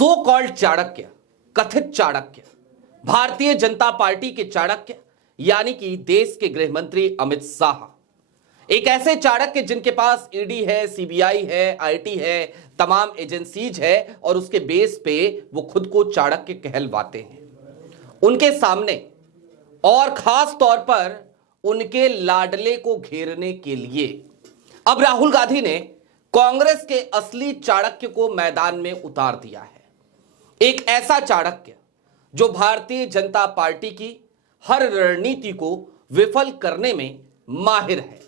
So called Chanakya, कथित Chanakya, Bharatiya Janata party के चाणक्य यानी कि देश के गृह मंत्री अमित शाह, एक ऐसे चाणक्य जिनके पास ईडी है, सीबीआई है, आईटी है, तमाम एजेंसीज है और उसके बेस पे वो खुद को चाणक्य कहलवाते हैं। उनके सामने और खास तौर पर उनके लाडले को घेरने के लिए अब राहुल गांधी ने कांग्रेस के असली चाणक्य को मैदान में उतार दिया है। एक ऐसा चाणक्य जो भारतीय जनता पार्टी की हर रणनीति को विफल करने में माहिर है।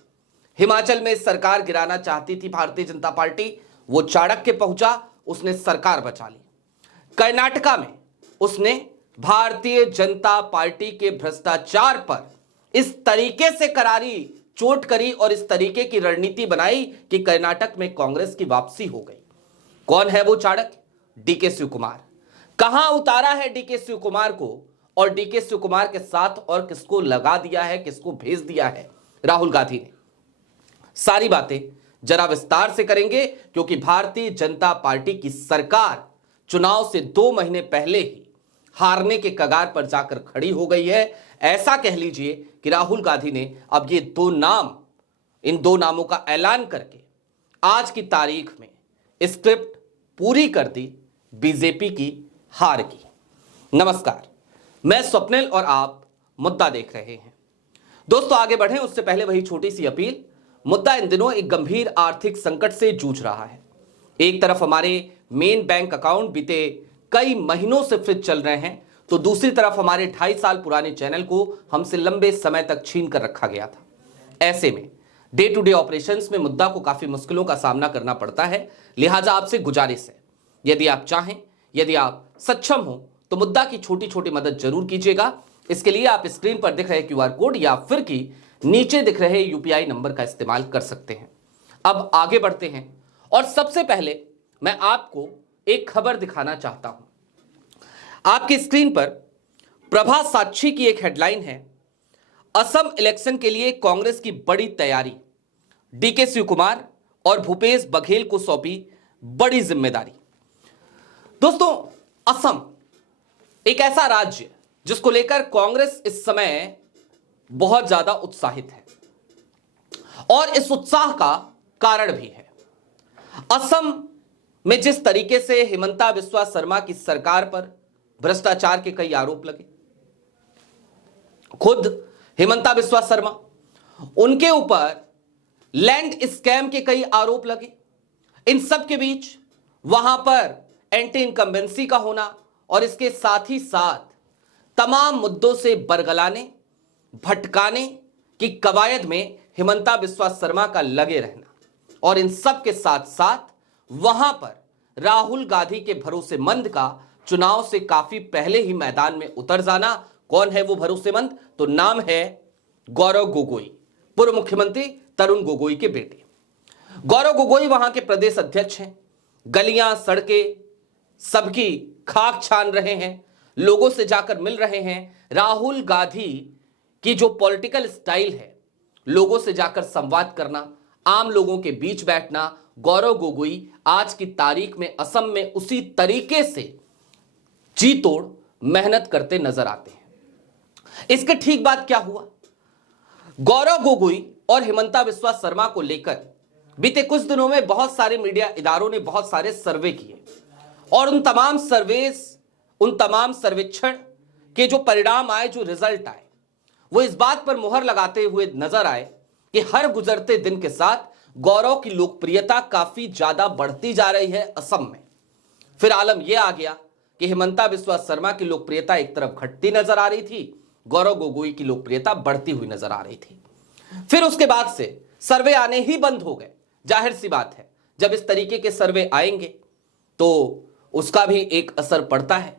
हिमाचल में सरकार गिराना चाहती थी भारतीय जनता पार्टी, वो चाणक्य पहुंचा, उसने सरकार बचा ली। कर्नाटका में उसने भारतीय जनता पार्टी के भ्रष्टाचार पर इस तरीके से करारी चोट करी और इस तरीके की रणनीति बनाई कि कर्नाटक में कांग्रेस की वापसी हो गई। कौन है वो चाणक्य? डीके शिव कुमार। कहां उतारा है डीके शिव कुमार को और डीके शिव कुमार के साथ और किसको लगा दिया है, किसको भेज दिया है राहुल गांधी ने? सारी बातें जरा विस्तार से करेंगे क्योंकि भारतीय जनता पार्टी की सरकार चुनाव से 2 महीने पहले ही हारने के कगार पर जाकर खड़ी हो गई है। ऐसा कह लीजिए कि राहुल गांधी ने अब ये इन दो नामों का ऐलान करके आज की तारीख में स्क्रिप्ट पूरी कर दी बीजेपी की हार की। नमस्कार, मैं स्वप्निल और आप मुद्दा देख रहे हैं। दोस्तों, आगे बढ़ें उससे पहले वही छोटी सी अपील। मुद्दा इन दिनों एक गंभीर आर्थिक संकट से जूझ रहा है। एक तरफ हमारे मेन बैंक अकाउंट बीते कई महीनों से फ्रीज चल रहे हैं, तो दूसरी तरफ हमारे 2.5 साल पुराने चैनल को हमसे लंबे समय तक छीन कर रखा गया था। ऐसे में डे टू डे ऑपरेशंस में मुद्दा को काफी मुश्किलों का सामना करना पड़ता है। लिहाजा आपसे गुजारिश है, यदि आप चाहें, यदि आप सक्षम हो तो मुद्दा की छोटी छोटी मदद जरूर कीजिएगा। इसके लिए आप स्क्रीन पर दिख रहे QR कोड या फिर कि नीचे दिख रहे UPI नंबर का इस्तेमाल कर सकते हैं। अब आगे बढ़ते हैं और सबसे पहले मैं आपको एक खबर दिखाना चाहता हूं। आपकी स्क्रीन पर प्रभा साक्षी की एक हेडलाइन है, असम इलेक्शन के लिए कांग्रेस की बड़ी तैयारी, डीके शिव कुमार और भूपेश बघेल को सौंपी बड़ी जिम्मेदारी। दोस्तों, असम एक ऐसा राज्य जिसको लेकर कांग्रेस इस समय बहुत ज्यादा उत्साहित है और इस उत्साह का कारण भी है। असम में जिस तरीके से हिमंता बिस्वा शर्मा की सरकार पर भ्रष्टाचार के कई आरोप लगे, खुद हिमंता बिस्वा शर्मा, उनके ऊपर लैंड स्कैम के कई आरोप लगे। इन सब के बीच वहां पर एंटी इनकम्बेंसी का होना और इसके साथ ही साथ तमाम मुद्दों से बरगलाने भटकाने की कवायद में हिमंता बिस्वा शर्मा का लगे रहना और इन सब के साथ साथ वहां पर राहुल गांधी के भरोसेमंद का चुनाव से काफी पहले ही मैदान में उतर जाना। कौन है वो भरोसेमंद? तो नाम है गौरव गोगोई, पूर्व मुख्यमंत्री तरुण गोगोई के बेटे। गौरव गोगोई वहां के प्रदेश अध्यक्ष हैं। गलियां सड़कें सबकी खाक छान रहे हैं, लोगों से जाकर मिल रहे हैं। राहुल गांधी की जो पॉलिटिकल स्टाइल है, लोगों से जाकर संवाद करना, आम लोगों के बीच बैठना, गौरव गोगोई आज की तारीख में असम में उसी तरीके से जी तोड़ मेहनत करते नजर आते हैं। इसके ठीक बाद क्या हुआ? गौरव गोगोई और हिमंता बिस्वा शर्मा को लेकर बीते कुछ दिनों में बहुत सारे मीडिया इदारों ने बहुत सारे सर्वे किए और उन तमाम सर्वेक्षण के जो परिणाम आए, जो रिजल्ट आए, वो इस बात पर मुहर लगाते हुए नजर आए कि हर गुजरते दिन के साथ गौरव की लोकप्रियता काफी ज्यादा बढ़ती जा रही है असम में। फिर आलम यह आ गया कि हिमंता बिस्वा शर्मा की लोकप्रियता एक तरफ घटती नजर आ रही थी, गौरव गोगोई की लोकप्रियता बढ़ती हुई नजर आ रही थी। फिर उसके बाद से सर्वे आने ही बंद हो गए। जाहिर सी बात है, जब इस तरीके के सर्वे आएंगे तो उसका भी एक असर पड़ता है।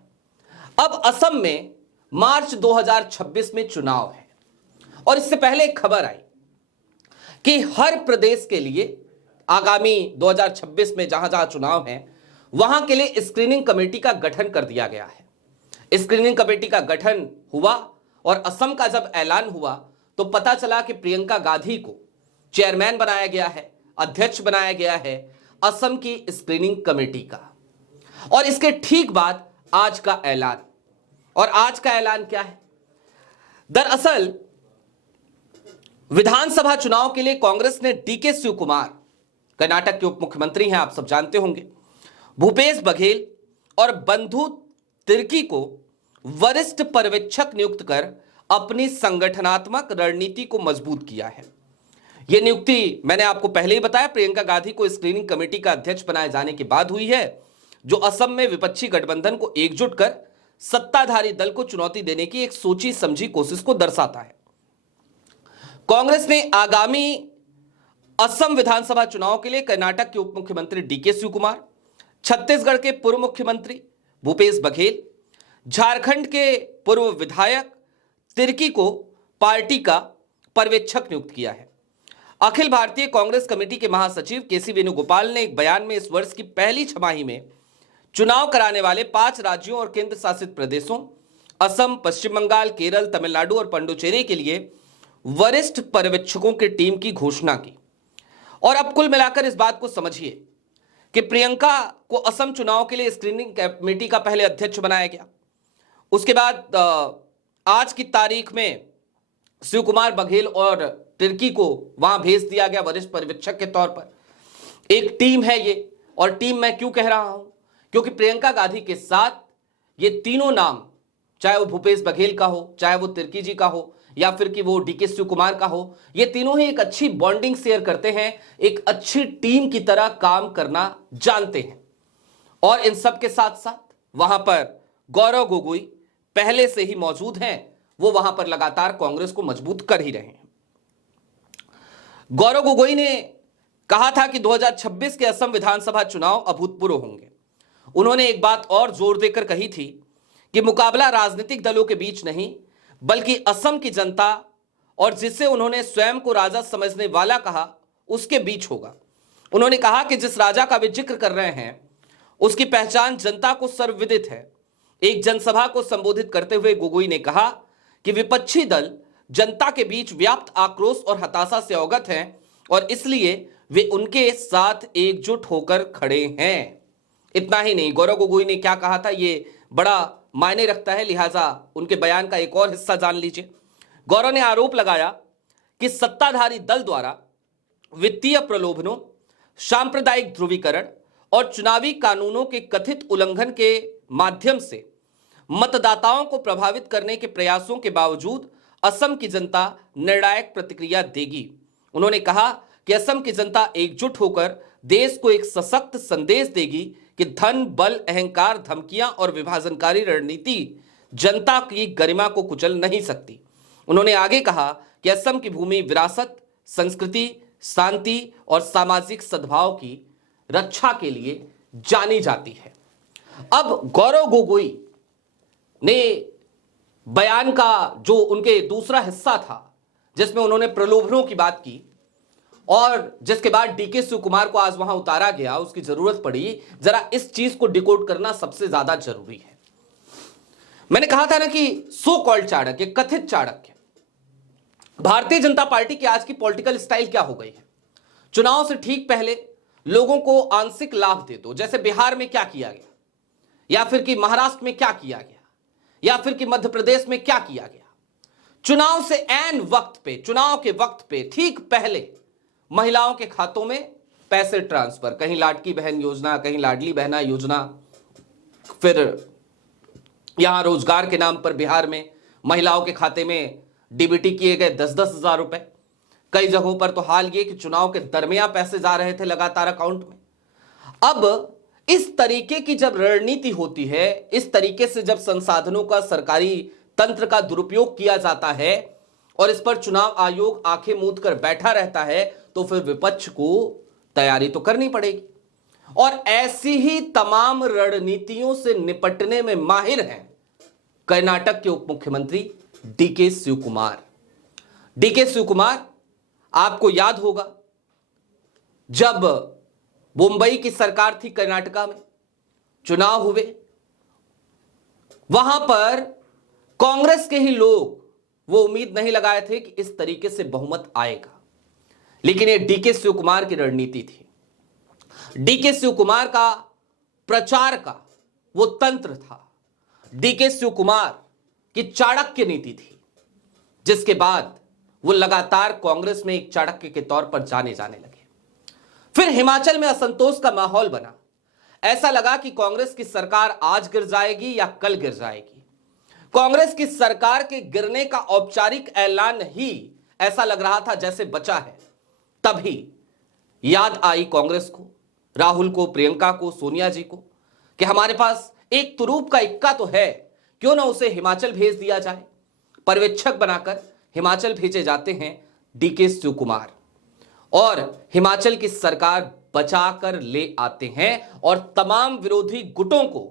अब असम में मार्च 2026 में चुनाव है और इससे पहले एक खबर आई कि हर प्रदेश के लिए आगामी 2026 में जहां जहां चुनाव है वहां के लिए स्क्रीनिंग कमेटी का गठन कर दिया गया है। स्क्रीनिंग कमेटी का गठन हुआ और असम का जब ऐलान हुआ तो पता चला कि प्रियंका गांधी को चेयरमैन बनाया गया है, अध्यक्ष बनाया गया है असम की स्क्रीनिंग कमेटी का। और इसके ठीक बाद आज का ऐलान। और आज का ऐलान क्या है? दरअसल विधानसभा चुनाव के लिए कांग्रेस ने डीके शिवकुमार, कर्नाटक के उप मुख्यमंत्री हैं, आप सब जानते होंगे, भूपेश बघेल और बंधु तिर्की को वरिष्ठ पर्यवेक्षक नियुक्त कर अपनी संगठनात्मक रणनीति को मजबूत किया है। यह नियुक्ति मैंने आपको पहले ही बताया, प्रियंका गांधी को स्क्रीनिंग कमेटी का अध्यक्ष बनाए जाने के बाद हुई है, जो असम में विपक्षी गठबंधन को एकजुट कर सत्ताधारी दल को चुनौती देने की एक सोची समझी कोशिश को दर्शाता है। कांग्रेस ने आगामी असम विधानसभा चुनाव के लिए कर्नाटक के उप मुख्यमंत्री डीके शिवकुमार, छत्तीसगढ़ के पूर्व मुख्यमंत्री भूपेश बघेल, झारखंड के पूर्व विधायक तिर्की को पार्टी का पर्यवेक्षक नियुक्त किया है। अखिल भारतीय कांग्रेस कमेटी के महासचिव केसी वेणुगोपाल ने एक बयान में इस वर्ष की पहली छमाही में चुनाव कराने वाले 5 राज्यों और केंद्र शासित प्रदेशों असम, पश्चिम बंगाल, केरल, तमिलनाडु और पुडुचेरी के लिए वरिष्ठ पर्यवेक्षकों की टीम की घोषणा की। और अब कुल मिलाकर इस बात को समझिए कि प्रियंका को असम चुनाव के लिए स्क्रीनिंग कमेटी का पहले अध्यक्ष बनाया गया। उसके बाद आज की तारीख में शिवकुमार, बघेल और तिर्की को वहां भेज दिया गया वरिष्ठ पर्यवेक्षक के तौर पर। एक टीम है ये, और टीम मैं क्यों कह रहा हूं, क्योंकि प्रियंका गांधी के साथ ये तीनों नाम, चाहे वो भूपेश बघेल का हो, चाहे वो तिर्की जी का हो, या फिर कि वो डीके शिवकुमार का हो, ये तीनों ही एक अच्छी बॉन्डिंग शेयर करते हैं, एक अच्छी टीम की तरह काम करना जानते हैं। और इन सब के साथ साथ वहां पर गौरव गोगोई पहले से ही मौजूद हैं, वो वहां पर लगातार कांग्रेस को मजबूत कर ही रहे हैं। गौरव गोगोई ने कहा था कि 2026 के असम विधानसभा चुनाव अभूतपूर्व होंगे। उन्होंने एक बात और जोर देकर कही थी कि मुकाबला राजनीतिक दलों के बीच नहीं, बल्कि असम की जनता और जिसे उन्होंने स्वयं को राजा समझने वाला कहा, उसके बीच होगा। उन्होंने कहा कि जिस राजा का वे जिक्र कर रहे हैं उसकी पहचान जनता को सर्वविदित है। एक जनसभा को संबोधित करते हुए गोगोई ने कहा कि विपक्षी दल जनता के बीच व्याप्त आक्रोश और हताशा से अवगत हैं और इसलिए वे उनके साथ एकजुट होकर खड़े हैं। इतना ही नहीं, गौरव गोगोई ने क्या कहा था ये बड़ा मायने रखता है, लिहाजा उनके बयान का एक और हिस्सा जान लीजिए। गौरव ने आरोप लगाया कि सत्ताधारी दल द्वारा वित्तीय प्रलोभनों, सांप्रदायिक ध्रुवीकरण और चुनावी कानूनों के कथित उल्लंघन के माध्यम से मतदाताओं को प्रभावित करने के प्रयासों के बावजूद असम की जनता निर्णायक प्रतिक्रिया देगी। उन्होंने कहा कि असम की जनता एकजुट होकर देश को एक सशक्त संदेश देगी कि धन, बल, अहंकार, धमकियां और विभाजनकारी रणनीति जनता की गरिमा को कुचल नहीं सकती। उन्होंने आगे कहा कि असम की भूमि विरासत, संस्कृति, शांति और सामाजिक सद्भाव की रक्षा के लिए जानी जाती है। अब गौरव गोगोई ने बयान का जो उनके दूसरा हिस्सा था, जिसमें उन्होंने प्रलोभनों की बात की और जिसके बाद डीके शिवकुमार को आज वहां उतारा गया, उसकी जरूरत पड़ी, जरा इस चीज को डिकोड करना सबसे ज्यादा जरूरी है। मैंने कहा था ना कि सो कॉल्ड चाणक्य, कथित चाणक्य, भारतीय जनता पार्टी की आज की पॉलिटिकल स्टाइल क्या हो गई है? चुनाव से ठीक पहले लोगों को आंशिक लाभ दे दो, जैसे बिहार में क्या किया गया, या फिर कि महाराष्ट्र में क्या किया गया, या फिर कि मध्य प्रदेश में क्या किया गया। चुनाव से ऐन वक्त पे, चुनाव के वक्त पे ठीक पहले महिलाओं के खातों में पैसे ट्रांसफर, कहीं लाडकी बहन योजना, कहीं लाडली बहना योजना, फिर यहां रोजगार के नाम पर बिहार में महिलाओं के खाते में डीबीटी किए गए 10-10 हजार रुपए। कई जगहों पर तो हाल ये कि चुनाव के दरमियान पैसे जा रहे थे लगातार अकाउंट में। अब इस तरीके की जब रणनीति होती है, इस तरीके से जब संसाधनों का, सरकारी तंत्र का दुरुपयोग किया जाता है और इस पर चुनाव आयोग आंखें मूंद कर बैठा रहता है, तो फिर विपक्ष को तैयारी तो करनी पड़ेगी। और ऐसी ही तमाम रणनीतियों से निपटने में माहिर हैं कर्नाटक के उप मुख्यमंत्री डीके शिवकुमार। डीके शिवकुमार, आपको याद होगा जब मुंबई की सरकार थी कर्नाटका में, चुनाव हुए, वहां पर कांग्रेस के ही लोग वो उम्मीद नहीं लगाए थे कि इस तरीके से बहुमत आएगा, लेकिन ये डीके शिवकुमार की रणनीति थी। डीके शिवकुमार का प्रचार का वो तंत्र था, डीके शिव कुमार की चाणक्य नीति थी, जिसके बाद वो लगातार कांग्रेस में एक चाणक्य के तौर पर जाने लगे। फिर हिमाचल में असंतोष का माहौल बना। ऐसा लगा कि कांग्रेस की सरकार आज गिर जाएगी या कल गिर जाएगी। कांग्रेस की सरकार के गिरने का औपचारिक ऐलान ही ऐसा लग रहा था जैसे बचा है। तभी याद आई कांग्रेस को, राहुल को, प्रियंका को, सोनिया जी को कि हमारे पास एक तुरूप का इक्का तो है, क्यों ना उसे हिमाचल भेज दिया जाए। पर्यवेक्षक बनाकर हिमाचल भेजे जाते हैं डीके शिव कुमार और हिमाचल की सरकार बचाकर ले आते हैं और तमाम विरोधी गुटों को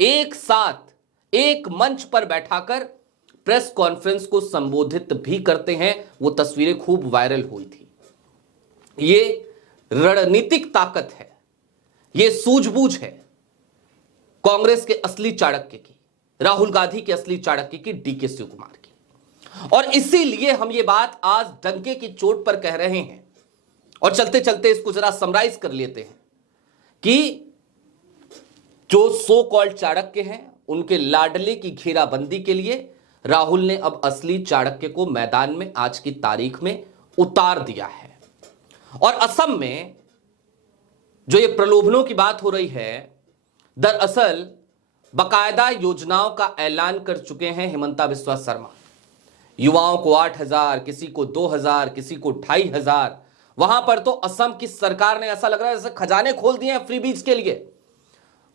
एक साथ एक मंच पर बैठाकर प्रेस कॉन्फ्रेंस को संबोधित भी करते हैं। वो तस्वीरें खूब वायरल हुई थी। ये रणनीतिक ताकत है, ये सूझबूझ है कांग्रेस के असली चाणक्य की, राहुल गांधी के असली चाणक्य की, डीके शिव कुमार की। और इसीलिए हम ये बात आज डंके की चोट पर कह रहे हैं। और चलते चलते इसको जरा समराइज कर लेते हैं कि जो सो कॉल्ड चाणक्य हैं, उनके लाडले की घेराबंदी के लिए राहुल ने अब असली चाणक्य को मैदान में आज की तारीख में उतार दिया है। और असम में जो ये प्रलोभनों की बात हो रही है, दरअसल बकायदा योजनाओं का ऐलान कर चुके हैं हिमंता बिस्वा शर्मा। युवाओं को 8,000, किसी को 2,000, किसी को 2,500। वहां पर तो असम की सरकार ने ऐसा लग रहा है जैसे खजाने खोल दिए हैं फ्रीबीज के लिए।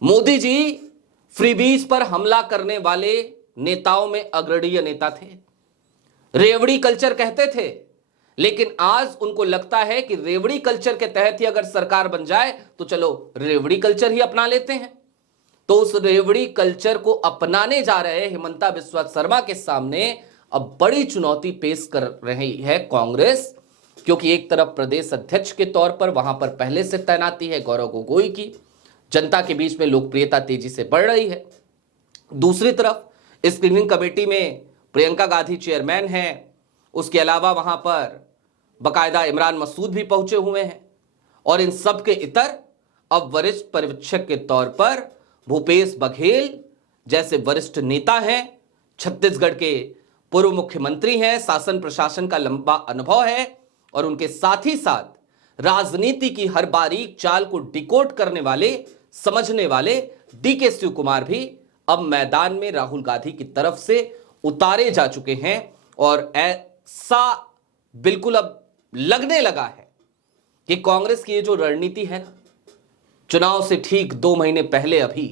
मोदी जी फ्रीबीज पर हमला करने वाले नेताओं में अग्रणीय नेता थे, रेवड़ी कल्चर कहते थे, लेकिन आज उनको लगता है कि रेवड़ी कल्चर के तहत ही अगर सरकार बन जाए तो चलो रेवड़ी कल्चर ही अपना लेते हैं। तो उस रेवड़ी कल्चर को अपनाने जा रहे हिमंता बिस्वा शर्मा के सामने अब बड़ी चुनौती पेश कर रही है कांग्रेस, क्योंकि एक तरफ प्रदेश अध्यक्ष के तौर पर वहां पर पहले से तैनाती है गौरव गोगोई की, जनता के बीच में लोकप्रियता तेजी से बढ़ रही है। दूसरी तरफ स्क्रीनिंग कमेटी में प्रियंका गांधी चेयरमैन हैं, उसके अलावा वहां पर बकायदा इमरान मसूद भी पहुंचे हुए हैं। और इन सब के इतर अब वरिष्ठ पर्यवेक्षक के तौर पर भूपेश बघेल जैसे वरिष्ठ नेता हैं, छत्तीसगढ़ के पूर्व मुख्यमंत्री हैं, शासन प्रशासन का लंबा अनुभव है और उनके साथ ही साथ राजनीति की हर बारीक चाल को डिकोड करने वाले, समझने वाले डीके शिव कुमार भी अब मैदान में राहुल गांधी की तरफ से उतारे जा चुके हैं। और ऐसा बिल्कुल अब लगने लगा है कि कांग्रेस की ये जो रणनीति है ना, चुनाव से ठीक 2 महीने पहले अभी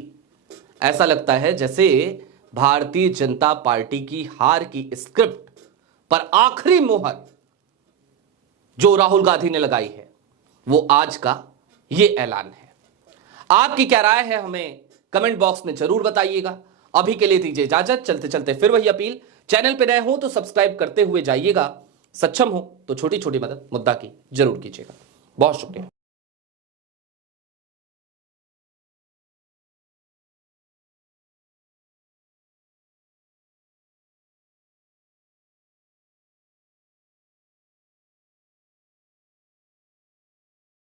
ऐसा लगता है जैसे भारतीय जनता पार्टी की हार की स्क्रिप्ट पर आखिरी मोहर जो राहुल गांधी ने लगाई है वो आज का ये ऐलान है। आपकी क्या राय है हमें कमेंट बॉक्स में जरूर बताइएगा। अभी के लिए दीजिए इजाजत। चलते चलते फिर वही अपील, चैनल पे नए हो तो सब्सक्राइब करते हुए जाइएगा, सक्षम हो तो छोटी छोटी मदद मुद्दा की जरूर कीजिएगा। बहुत शुक्रिया।